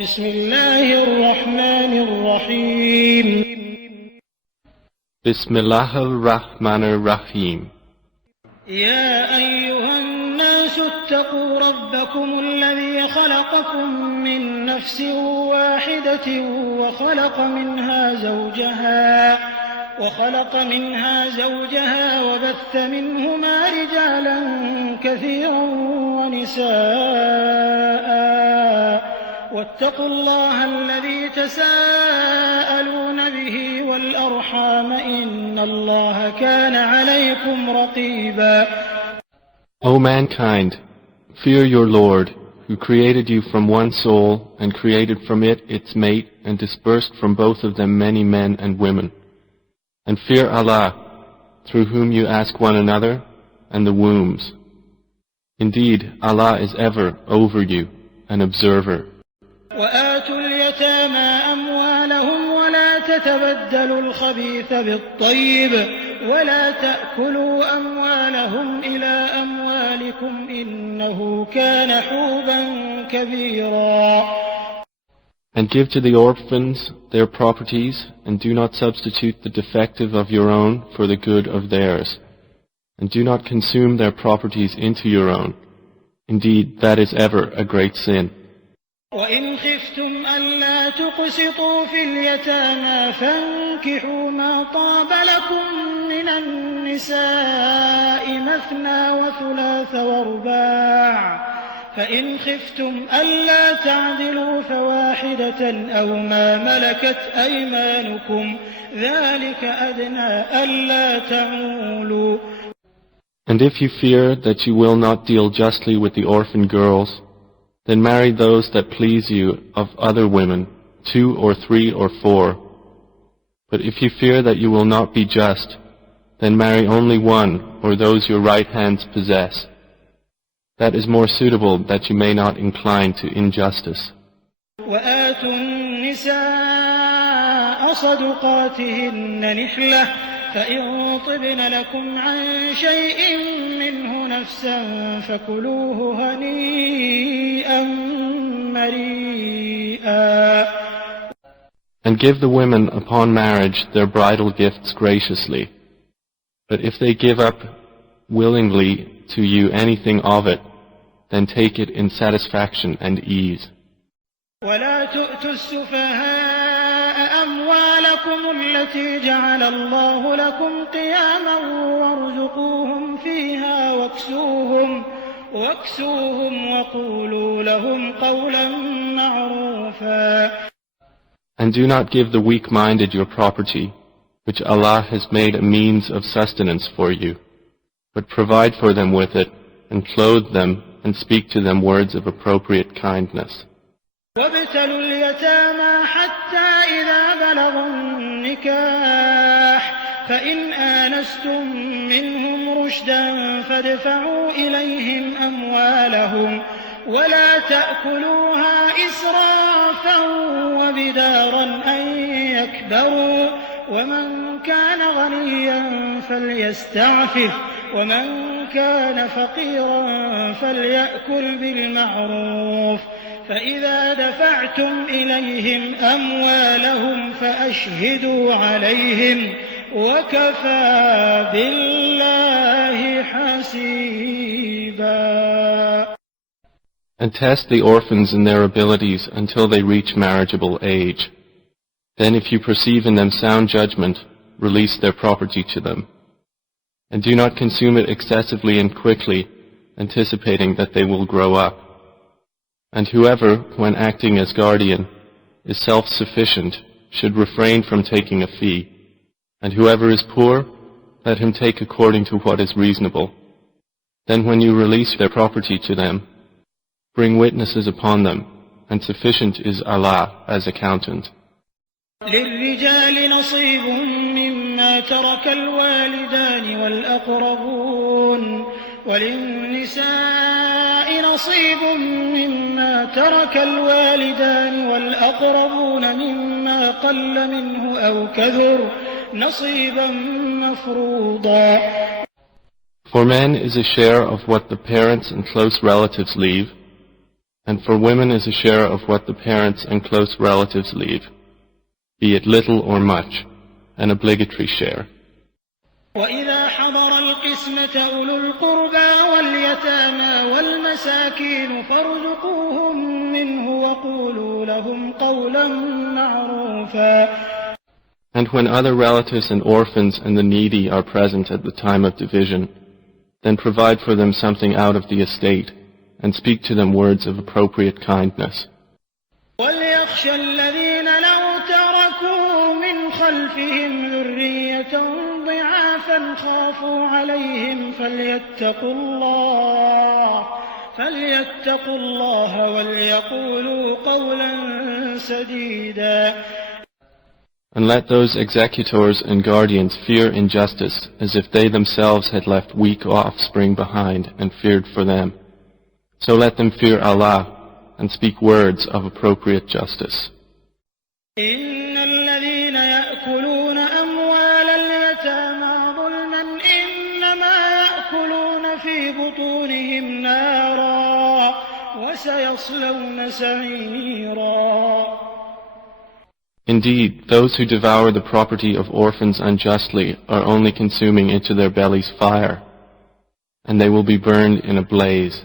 بسم الله الرحمن الرحيم بسم الله الرحمن الرحيم. يا أيها الناس اتقوا ربكم الذي خلقكم من نفس واحدة وخلق منها زوجها وبث منهما رجالا كثيرا ونساء واتقوا الله الذي تساءلون به والأرحام إن الله كان عليكم رقيبا. O mankind, fear your Lord, who created you from one soul and created from it its mate and dispersed from both of them many men and women. And fear Allah, through whom you ask one another, and the wombs. Indeed, Allah is ever over you, an observer. وآتوا اليتامى أموالهم ولا تتبدلوا الخبيث بالطيب ولا تأكلوا أموالهم إلى أموالكم إنه كان حوبا كبيرا. And give to the orphans their properties, and do not substitute the defective of your own for the good of theirs. And do not consume their properties into your own. Indeed, that is ever a great sin. وإن خفتم ألا تقسطوا في اليتامى فانكحوا ما طاب لكم من النساء مثنى وثلاث ورباع فإن خفتم ألا تعدلوا فواحدة أو ما ملكت أيمانكم ذلك أدنى ألا تعولوا. And if you fear that you will not deal justly with the orphan girls, then marry those that please you of other women, 2 or 3 or 4. But if you fear that you will not be just, then marry only one or those your right hands possess. That is more suitable that you may not incline to injustice. وآتوا النساء صدقاتهن نحلة فإن طبن لكم عن شيء منه نفسا فكلوه هنيئا مريئا. And give the women upon marriage their bridal gifts graciously. But if they give up willingly to you anything of it, then take it in satisfaction and ease. ولا تؤتوا السفهاء أموالكم التي جعل الله لكم قياما وارزقوهم فيها واكسوهم وقولوا لهم قولا معروفا. And do not give the weak-minded your property, which Allah has made a means of sustenance for you, but provide for them with it, and clothe them, and speak to them words of appropriate kindness. وابتلوا اليتامى حتى إذا بلغوا النكاح فإن آنستم منهم رشدا فادفعوا إليهم أموالهم ولا تأكلوها إسرافا وبدارا أن يكبروا ومن كان غنيا فليستعفف ومن كان فقيرا فليأكل بالمعروف فإذا دفعتم إليهم أموالهم فأشهدوا عليهم وكفى بالله حسيبا. And test the orphans in their abilities until they reach marriageable age. Then if you perceive in them sound judgment, release their property to them. And do not consume it excessively and quickly, anticipating that they will grow up. And whoever, when acting as guardian, is self-sufficient, should refrain from taking a fee. And whoever is poor, let him take according to what is reasonable. Then when you release their property to them, bring witnesses upon them, and sufficient is Allah as accountant. للرجال نصيب مما ترك الوالدان والأقربون وللنساء نصيب مما ترك الوالدان والأقربون مما قل منه أو كثر نصيبا مفروضا. For men is a share of what the parents and close relatives leave, And for women is a share of what the parents and close relatives leave, be it little or much, an obligatory share. وإذا حضر القسمة أولو القربى واليتامى والمساكين فارزقوهم منه وقولوا لهم قولا معروفا. And when other relatives and orphans and the needy are present at the time of division, then provide for them something out of the estate, and speak to them words of appropriate kindness. وَلْيَخْشَ الَّذِينَ لَوْ تَرَكُوا مِنْ خَلْفِهِمْ ذُرِّيَّةً ضِعَافًا خَافُوا عَلَيْهِمْ فَلْيَتَّقُوا اللَّهَ وَلْيَقُولُوا قَوْلًا سَدِيدًا. And let those executors and guardians fear injustice as if they themselves had left weak offspring behind and feared for them. So let them fear Allah and speak words of appropriate justice. إِنَّ الَّذِينَ يَأْكُلُونَ أَمْوَالَ الْيَتَامَى ظُلْمًا إِنَّمَا يَأْكُلُونَ فِي بُطُونِهِمْ نَارًا وَسَيَصْلَوْنَ سَعِيرًا. Indeed, those who devour the property of orphans unjustly are only consuming into their bellies fire, and they will be burned in a blaze.